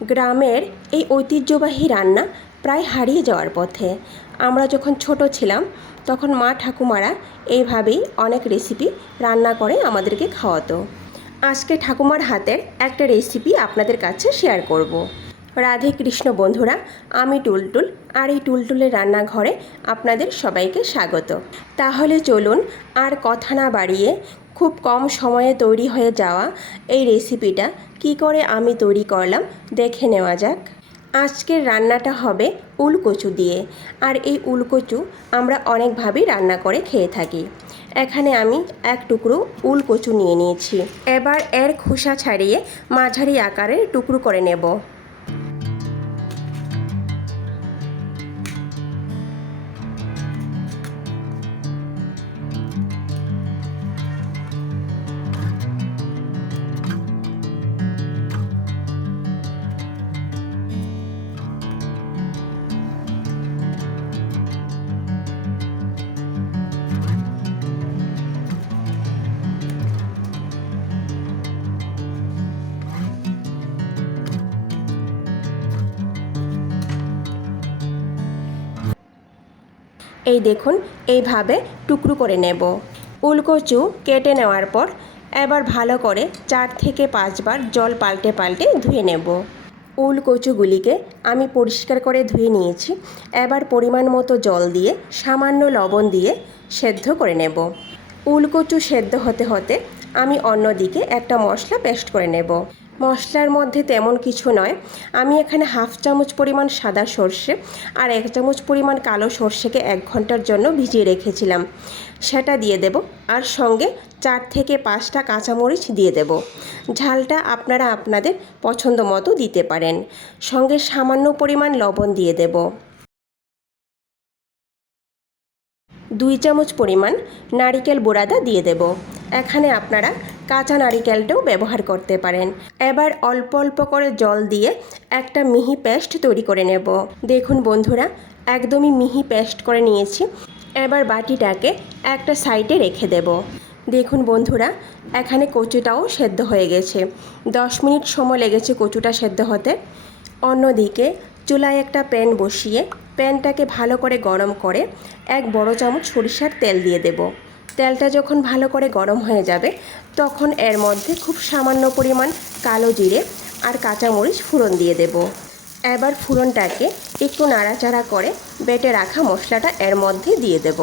গ্রামের এই ঐতিহ্যবাহী রান্না প্রায় হারিয়ে যাওয়ার পথে। আমরা যখন ছোট ছিলাম তখন মা ঠাকুমারা এইভাবেই অনেক রেসিপি রান্না করে আমাদেরকে খাওয়াতো। আজকে ঠাকুমার হাতের একটা রেসিপি আপনাদের কাছে শেয়ার করব। রাধে কৃষ্ণ বন্ধুরা, আমি টুলটুল, আর এই টুলটুলের রান্নাঘরে আপনাদের সবাইকে স্বাগত। তাহলে চলুন আর কথা না বাড়িয়ে খুব কম সময়ে তৈরি হয়ে যাওয়া এই রেসিপিটা কি করে আমি তৈরি করলাম দেখে নেওয়া যাক। আজকের রান্নাটা হবে উলকচু দিয়ে, আর এই উলকচু আমরা অনেকভাবেই রান্না করে খেয়ে থাকি। এখানে আমি এক টুকরো উলকচু নিয়ে নিয়েছি। এবার এর খোসা ছাড়িয়ে মাঝারি আকারের টুকরো করে নেব। এই দেখুন, এইভাবে টুকরো করে নেব। উলকচু কেটে নেওয়ার পর এবার ভালো করে 4 থেকে 5 বার জল পাল্টে পাল্টে ধুয়ে নেব। উলকচুগুলিকে আমি পরিষ্কার করে ধুয়ে নিয়েছি। এবার পরিমাণ মতো জল দিয়ে সামান্য লবণ দিয়ে সেদ্ধ করে নেব। উলকচু সেদ্ধ হতে হতে আমি অন্যদিকে একটা মশলা পেস্ট করে নেব। মশলার মধ্যে তেমন কিছু নয়, আমি এখানে হাফ চামচ পরিমাণ সাদা সর্ষে আর 1 চামচ পরিমাণ কালো সর্ষেকে 1 ঘন্টার জন্য ভিজিয়ে রেখেছিলাম, সেটা দিয়ে দেব। আর সঙ্গে 4 থেকে 5টা কাঁচামরিচ দিয়ে দেব। ঝালটা আপনারা আপনাদের পছন্দ মতো দিতে পারেন। সঙ্গে সামান্য পরিমাণ লবণ দিয়ে দেব। 2 চামচ পরিমাণ নারিকেল বুড়াদা দিয়ে দেব। এখানে আপনারা কাঁচা নারিকেলটাও ব্যবহার করতে পারেন। এবার অল্প অল্প করে জল দিয়ে একটা মিহি পেস্ট তৈরি করে নেব। দেখুন বন্ধুরা, একদমই মিহি পেস্ট করে নিয়েছি। এবার বাটিটাকে একটা সাইডে রেখে দেব। দেখুন বন্ধুরা, এখানে কচুটাও সেদ্ধ হয়ে গেছে। 10 মিনিট সময় লেগেছে কচুটা সেদ্ধ হতে। অন্যদিকে চুলায় একটা প্যান বসিয়ে প্যানটাকে ভালো করে গরম করে 1 বড় চামচ সরিষার তেল দিয়ে দেব। তেলটা যখন ভালো করে গরম হয়ে যাবে তখন এর মধ্যে খুব সামান্য পরিমাণ কালো জিরে আর কাঁচামরিচ ফোড়ন দিয়ে দেব। এবার ফোড়নটাকে একটু নাড়াচাড়া করে বেটে রাখা মশলাটা এর মধ্যে দিয়ে দেব।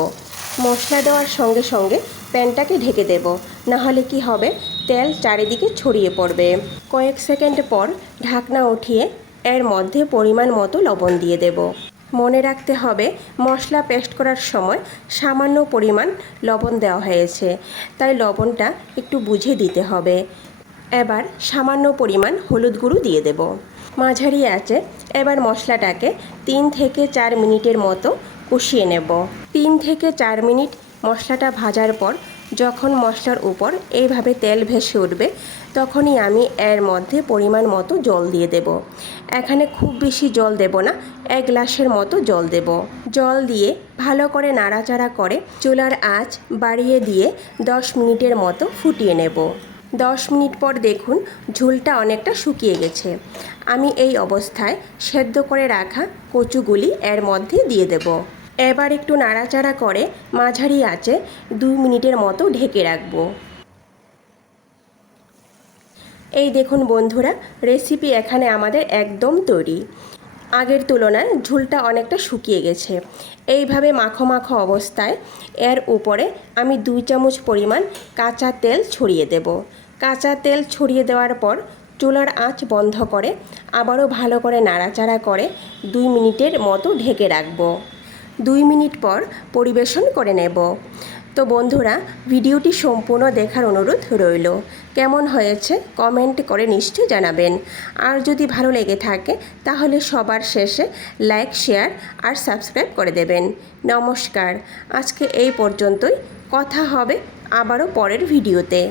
মশলা দেওয়ার সঙ্গে সঙ্গে প্যানটাকে ঢেকে দেব, নাহলে কি হবে, তেল চারিদিকে ছড়িয়ে পড়বে। কয়েক সেকেন্ড পর ঢাকনা উঠিয়ে এর মধ্যে পরিমাণ মতো লবণ দিয়ে দেব। মনে রাখতে হবে, মশলা পেস্ট করার সময় সামান্য পরিমাণ লবণ দেওয়া হয়েছে, তাই লবণটা একটু বুঝে দিতে হবে। এবার সামান্য পরিমাণ হলুদ গুঁড়ো দিয়ে দেব। মাঝারি আঁচে এবার মশলাটাকে 3 থেকে 4 মিনিটের মতো কষিয়ে নেব। 3 থেকে 4 মিনিট মশলাটা ভাজার পর যখন মশলার উপর এইভাবে তেল ভেসে উঠবে তখনই আমি এর মধ্যে পরিমাণ মতো জল দিয়ে দেব। এখানে খুব বেশি জল দেব না, 1 গ্লাসের মতো জল দেব। জল দিয়ে ভালো করে নাড়াচাড়া করে চুলার আঁচ বাড়িয়ে দিয়ে 10 মিনিটের মতো ফুটিয়ে নেব। 10 মিনিট পর দেখুন ঝোলটা অনেকটা শুকিয়ে গেছে। আমি এই অবস্থায় সেদ্ধ করে রাখা কচুগুলি এর মধ্যে দিয়ে দেব। এবার একটু নাড়াচাড়া করে মাঝারি আঁচে 2 মিনিটের মতো ঢেকে রাখব। এই দেখুন বন্ধুরা, রেসিপি এখানে আমাদের একদম তৈরি। আগের তুলনায় ঝোলটা অনেকটা শুকিয়ে গেছে। এইভাবে মাখো মাখো অবস্থায় এর উপরে আমি 2 চামচ পরিমাণ কাঁচা তেল ছড়িয়ে দেব। কাঁচা তেল ছড়িয়ে দেওয়ার পর চুলার আঁচ বন্ধ করে আবারও ভালো করে নাড়াচাড়া করে 2 মিনিটের মতো ঢেকে রাখব। 2 মিনিট পর পরিবেশন করে নেব। তো বন্ধুরা, ভিডিওটি সম্পূর্ণ দেখার অনুরোধ রইল। কেমন হয়েছে কমেন্ট করে নিশ্চয়ই জানাবেন। আর যদি ভালো লেগে থাকে তাহলে সবার শেষে লাইক, শেয়ার আর সাবস্ক্রাইব করে দেবেন। নমস্কার, আজকে এই পর্যন্তই। কথা হবে আবারও পরের ভিডিওতে।